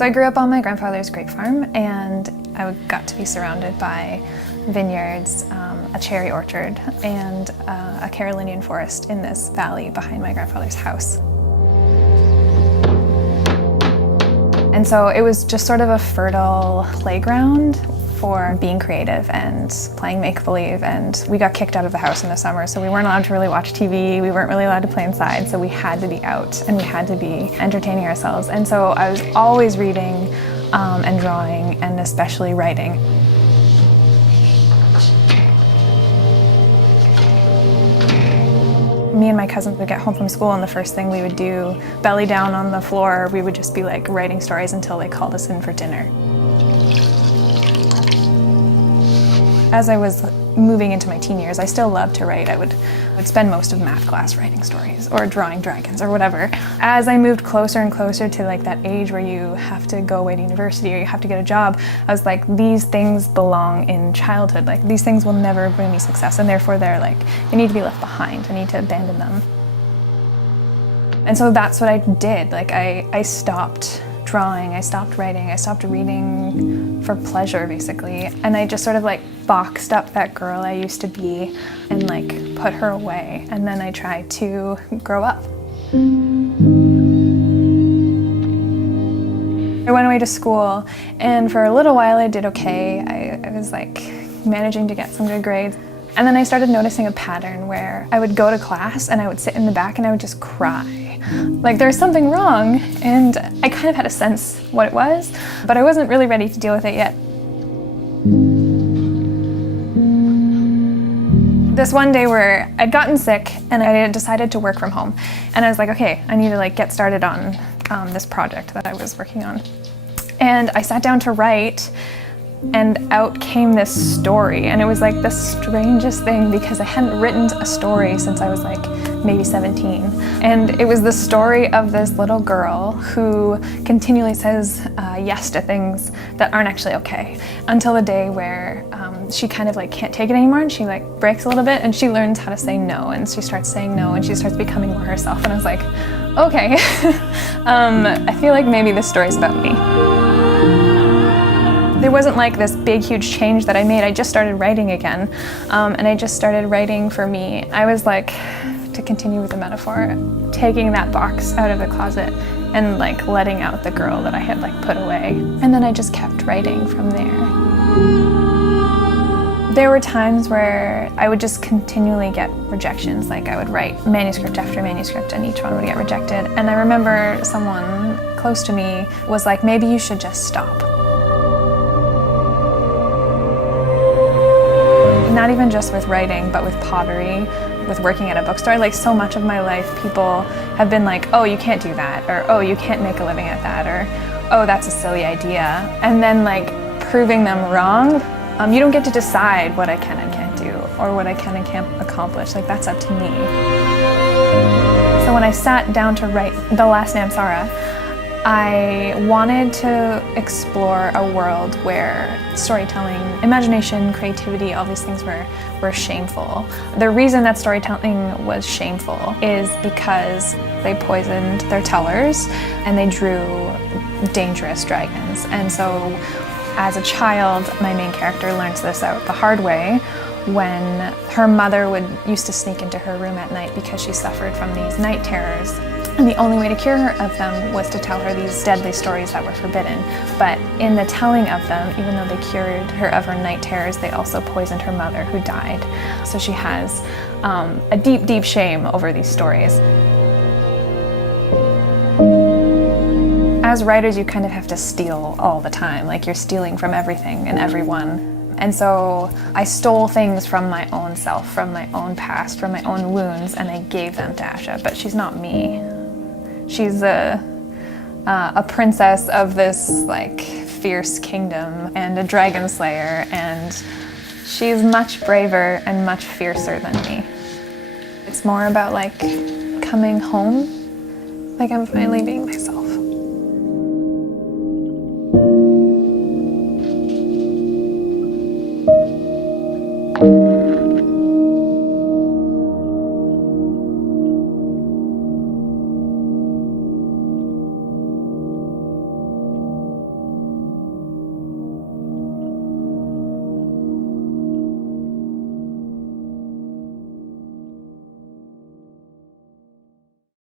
So I grew up on my grandfather's grape farm, and I got to be surrounded by vineyards, a cherry orchard, and a Carolinian forest in this valley behind my grandfather's house. And so it was just sort of a fertile playground for being creative and playing make-believe, and we got kicked out of the house in the summer, so we weren't allowed to really watch TV, we weren't really allowed to play inside, so we had to be out and we had to be entertaining ourselves. And so I was always reading and drawing, and especially writing. Me and my cousins would get home from school, and the first thing we would do, belly down on the floor, we would just be like writing stories until they called us in for dinner. As I was moving into my teen years, I still loved to write. I would spend most of math class writing stories or drawing dragons or whatever. As I moved closer and closer to like that age where you have to go away to university or you have to get a job, I was like, these things belong in childhood. Like, these things will never bring me success, and therefore they need to be left behind. I need to abandon them. And so that's what I did. Like, I stopped drawing, I stopped writing, I stopped reading for pleasure, basically. And I just sort of like boxed up that girl I used to be and like put her away. And then I tried to grow up. I went away to school, and for a little while I did okay. I was like managing to get some good grades. And then I started noticing a pattern where I would go to class and I would sit in the back and I would just cry. Like there was something wrong, and I kind of had a sense what it was, but I wasn't really ready to deal with it yet. This one day where I'd gotten sick and I decided to work from home, and I was like, okay, I need to like get started on this project that I was working on. And I sat down to write, and out came this story, and it was like the strangest thing because I hadn't written a story since I was like maybe 17. And it was the story of this little girl who continually says yes to things that aren't actually okay, until the day where she kind of like can't take it anymore, and she like breaks a little bit and she learns how to say no, and she starts saying no, and she starts becoming more herself. And I was like, okay, I feel like maybe this story's about me. There wasn't like this big, huge change that I made. I just started writing again, and I just started writing for me. I was like, to continue with the metaphor, taking that box out of the closet and like letting out the girl that I had like put away. And then I just kept writing from there. There were times where I would just continually get rejections. Like I would write manuscript after manuscript and each one would get rejected. And I remember someone close to me was like, maybe you should just stop. Not even just with writing, but with pottery, with working at a bookstore. Like so much of my life, people have been like, oh, you can't do that, or oh, you can't make a living at that, or oh, that's a silly idea. And then like proving them wrong. You don't get to decide what I can and can't do, or what I can and can't accomplish. Like that's up to me. So when I sat down to write the Last Namsara, I wanted to explore a world where storytelling, imagination, creativity, all these things were shameful. The reason that storytelling was shameful is because they poisoned their tellers and they drew dangerous dragons. And so as a child, my main character learns this out the hard way when her mother used to sneak into her room at night because she suffered from these night terrors. And the only way to cure her of them was to tell her these deadly stories that were forbidden. But in the telling of them, even though they cured her of her night terrors, they also poisoned her mother, who died. So she has a deep, deep shame over these stories. As writers, you kind of have to steal all the time. Like you're stealing from everything and everyone. And so I stole things from my own self, from my own past, from my own wounds, and I gave them to Asha, but she's not me. She's a princess of this like fierce kingdom and a dragon slayer, and she's much braver and much fiercer than me. It's more about like coming home, like I'm finally being myself.